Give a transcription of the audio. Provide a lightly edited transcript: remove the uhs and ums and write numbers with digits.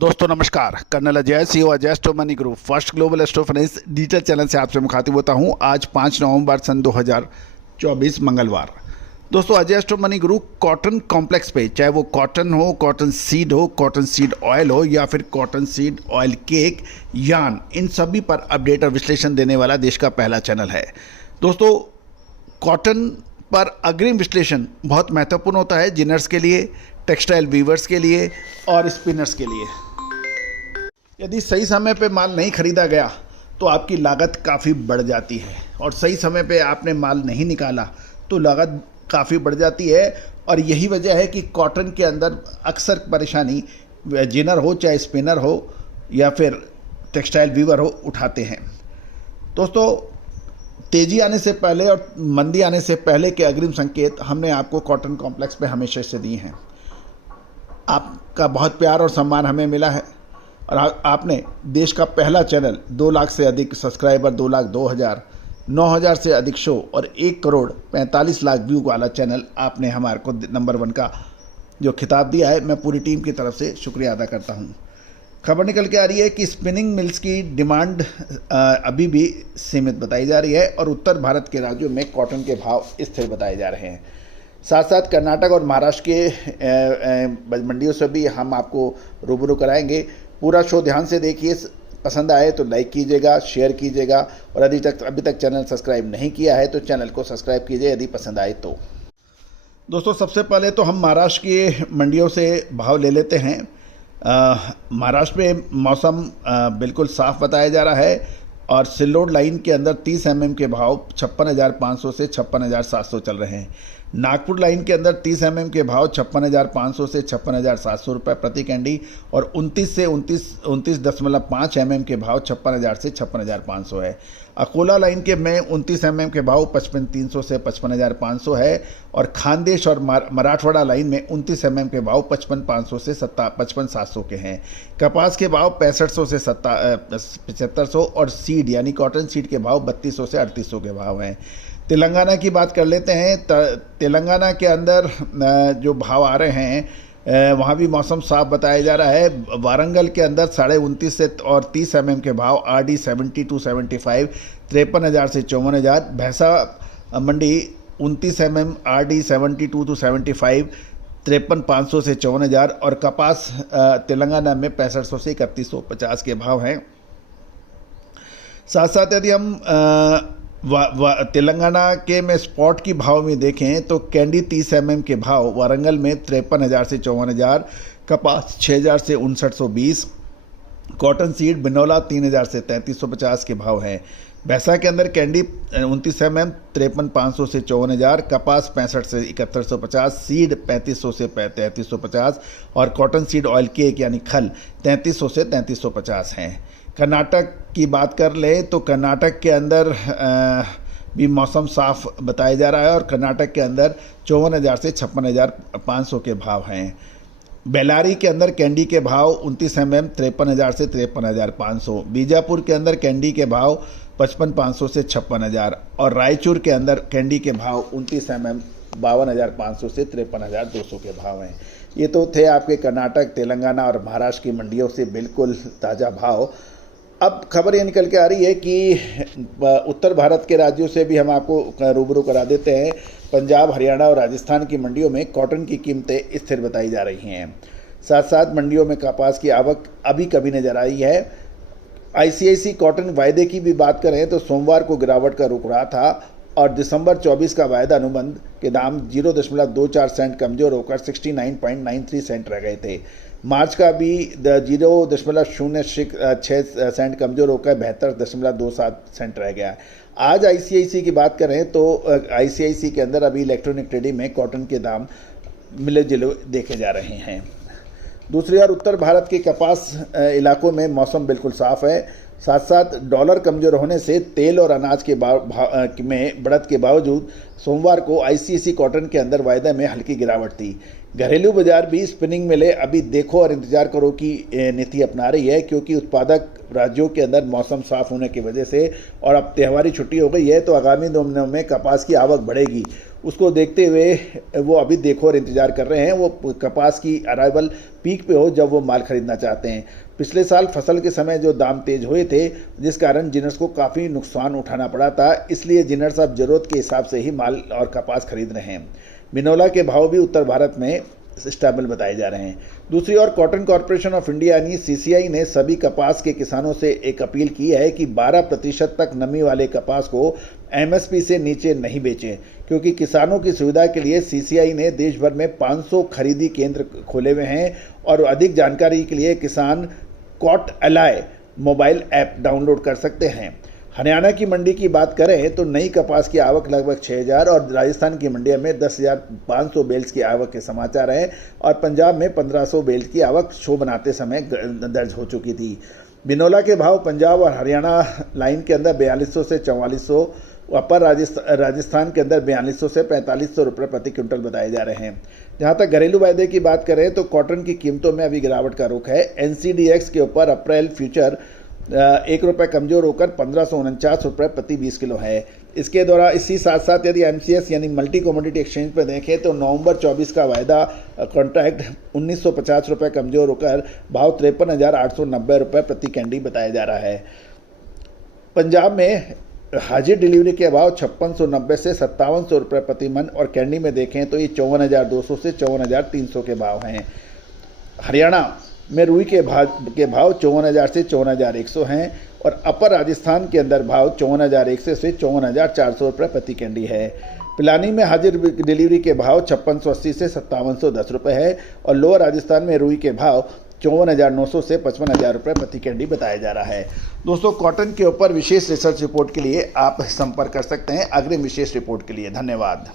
दोस्तों नमस्कार। Colonel Ajay CEO Ajay astro money group first global astro finance digital channel से आपसे मुखातिब होता हूं। आज 5 नवंबर सन 2024 मंगलवार। दोस्तों Ajay astro money group cotton complex पे, चाहे वो कॉटन हो, कॉटन सीड हो, कॉटन सीड ऑयल हो या फिर cotton seed oil cake, yarn, इन सभी पर अपडेट और विश्लेषण देने वाला देश का पहला चैनल है। दोस्तों कॉटन पर अग्रिम विश्लेषण बहुत महत्वपूर्ण होता है जिनर्स के लिए, टेक्सटाइल वीवर्स के लिए और स्पिनर्स के लिए। यदि सही समय पे माल नहीं खरीदा गया तो आपकी लागत काफ़ी बढ़ जाती है, और सही समय पे आपने माल नहीं निकाला तो लागत काफ़ी बढ़ जाती है। और यही वजह है कि कॉटन के अंदर अक्सर परेशानी जिनर हो, चाहे स्पिनर हो या फिर टेक्सटाइल वीवर हो, उठाते हैं। दोस्तों तेज़ी आने से पहले और मंदी आने से पहले के अग्रिम संकेत हमने आपको कॉटन कॉम्प्लेक्स पे हमेशा से दिए हैं। आपका बहुत प्यार और सम्मान हमें मिला है, और आपने देश का पहला चैनल 2 लाख से अधिक सब्सक्राइबर, 2,02,000, 9,000 से अधिक शो और 1 करोड़ 45 लाख व्यू वाला चैनल आपने हमारे को नंबर 1 का जो खिताब दिया है, मैं पूरी टीम की तरफ से शुक्रिया अदा करता हूं। खबर निकल के आ रही है कि स्पिनिंग मिल्स की डिमांड अभी भी सीमित बताई जा रही है, और उत्तर भारत के राज्यों में कॉटन के भाव स्थिर बताए जा रहे हैं। साथ साथ कर्नाटक और महाराष्ट्र के मंडियों से भी हम आपको रूबरू कराएंगे। पूरा शो ध्यान से देखिए, पसंद आए तो लाइक कीजिएगा, शेयर कीजिएगा, और अभी तक चैनल सब्सक्राइब नहीं किया है तो चैनल को सब्सक्राइब कीजिए यदि पसंद आए तो। दोस्तों सबसे पहले तो हम महाराष्ट्र की मंडियों से भाव ले लेते हैं। महाराष्ट्र में मौसम बिल्कुल साफ बताया जा रहा है, और सिल्लोड लाइन के अंदर 30 mm के भाव 56,500 से 56,700 चल रहे हैं। नागपुर लाइन के अंदर 30 mm के भाव 56,500 से 56,700 रुपये प्रति कैंडी, और 29 से 29.5 mm के भाव 56,000 से 56,500 है। अकोला लाइन के में 29 mm के भाव 55,300 से 55,500 है, और खानदेश और मराठवाड़ा लाइन में 29 mm के भाव 55,500 से 55,700 के हैं। कपास के भाव 6500 से 7500, और सीड यानी कॉटन सीड के भाव 3200 से 3800 के भाव हैं। तेलंगाना की बात कर लेते हैं। तेलंगाना के अंदर जो भाव आ रहे हैं वहाँ भी मौसम साफ बताया जा रहा है। वारंगल के अंदर 29.5 से और 30 mm के भाव RD 70 to 75 53,000 से 54,000। भैंसा मंडी 29 mm RD 72 to 75 53,500 से 54,000, और कपास तेलंगाना में 6500 से 3150 के भाव हैं। साथ साथ यदि हम तेलंगाना के में स्पॉट की भाव में देखें तो कैंडी 30 mm के भाव वारंगल में 53,000 से 54,000, कपास 6,000 से 5920, कॉटन सीड बिनौला 3,000 से 3350 के भाव हैं। भैंसा के अंदर कैंडी 29 mm 53,500 से 54,000, कपास 65 से 7150, सीड 3500 से 3350, और कॉटन सीड ऑयल केक यानी खल 3300 से 3350 हैं। कर्नाटक की बात कर ले तो कर्नाटक के अंदर भी मौसम साफ बताया जा रहा है, और कर्नाटक के अंदर 54,000 से 56,500 के भाव हैं। बेलारी के अंदर कैंडी के भाव 29 mm 53,000 से 53,500, बीजापुर के अंदर कैंडी के भाव 55,500 से 56,000, और रायचूर के अंदर कैंडी के भाव 29 mm 52,500 से 53,200 के भाव हैं। ये तो थे आपके कर्नाटक, तेलंगाना और महाराष्ट्र की मंडियों से बिल्कुल ताज़ा भाव। अब खबर ये निकल के आ रही है कि उत्तर भारत के राज्यों से भी हम आपको रूबरू करा देते हैं। पंजाब, हरियाणा और राजस्थान की मंडियों में कॉटन की कीमतें स्थिर बताई जा रही हैं। साथ साथ मंडियों में कपास की आवक अभी कभी नजर आई है। ICIC कॉटन वायदे की भी बात करें तो सोमवार को गिरावट का रुख रहा था, और दिसंबर 24 का वायदा अनुबंध के दाम 0.24 सेंट कमजोर होकर 69.93 सेंट रह गए थे। मार्च का भी 0.06 सेंट कमजोर होकर 72.27 सेंट रह गया। आज ICIC की बात करें तो ICIC के अंदर अभी इलेक्ट्रॉनिक ट्रेडिंग में कॉटन के दाम मिले जुले देखे जा रहे हैं। दूसरी ओर उत्तर भारत के कपास इलाकों में मौसम बिल्कुल साफ है। साथ साथ डॉलर कमजोर होने से तेल और अनाज के में बढ़त के बावजूद सोमवार को ICIC कॉटन के अंदर वायदे में हल्की गिरावट थी। घरेलू बाजार भी स्पिनिंग मिले अभी देखो और इंतजार करो की नीति अपना रही है, क्योंकि उत्पादक राज्यों के अंदर मौसम साफ होने की वजह से और अब त्योहारी छुट्टी हो गई है तो आगामी 2 महीनों में कपास की आवक बढ़ेगी उसको देखते हुए वो अभी देखो और इंतज़ार कर रहे हैं। वो कपास की अराइवल पीक पे हो जब वो माल खरीदना चाहते हैं। पिछले साल फसल के समय जो दाम तेज हुए थे, जिस कारण जिनर्स को काफ़ी नुकसान उठाना पड़ा था, इसलिए जिनर्स अब ज़रूरत के हिसाब से ही माल और कपास खरीद रहे हैं। बिनौला के भाव भी उत्तर भारत में स्टेबल बताए जा रहे हैं। दूसरी ओर कॉटन कॉर्पोरेशन ऑफ इंडिया यानी सीसीआई ने सभी कपास के किसानों से एक अपील की है कि 12% तक नमी वाले कपास को एमएसपी से नीचे नहीं बेचें, क्योंकि किसानों की सुविधा के लिए सीसीआई ने देश भर में 500 खरीदी केंद्र खोले हुए हैं। और अधिक जानकारी के लिए किसान कॉट एलाय मोबाइल ऐप डाउनलोड कर सकते हैं। हरियाणा की मंडी की बात करें तो नई कपास की आवक लगभग 6000 और राजस्थान की मंडियों में 10,500 बेल्स की आवक के समाचार हैं और पंजाब में 1500 बेल्स की आवक शो बनाते समय दर्ज हो चुकी थी। बिनौला के भाव पंजाब और हरियाणा लाइन के अंदर 4200 से 4400, अपर राजस्थान के अंदर 4200 से 4500 रुपये प्रति क्विंटल बताए जा रहे हैं। जहां तक घरेलू वायदे की बात करें तो कॉटन की कीमतों में अभी गिरावट का रुख है। एनसीडीएक्स के ऊपर अप्रैल फ्यूचर 1 रुपये कमजोर होकर 1549 रुपये प्रति 20 किलो है। इसके द्वारा इसी साथ साथ यदि एमसीएक्स यानी मल्टी कमोडिटी एक्सचेंज पर देखें तो नवंबर 24 का वायदा कॉन्ट्रैक्ट 1950 रुपये कमजोर होकर भाव 53,890 रुपये प्रति कैंडी बताया जा रहा है। पंजाब में हाजिर डिलीवरी के भाव 5690 से 5700 रुपये प्रति मन और कैंडी में देखें तो ये 54,200 से 54,300 के भाव हैं। हरियाणा में रुई के भाव 54,000 से 54,100 हैं और अपर राजस्थान के अंदर भाव 54,100 से 54,400 रुपये प्रति कैंडी है। पिलानी में हाजिर डिलीवरी के भाव 5680 से 5710 रुपये है और लोअर राजस्थान में रुई के भाव 54,900 से 55,000 रुपये प्रति कैंडी बताया जा रहा है। दोस्तों, कॉटन के ऊपर विशेष रिसर्च रिपोर्ट के लिए आप संपर्क कर सकते हैं अग्रिम विशेष रिपोर्ट के लिए। धन्यवाद।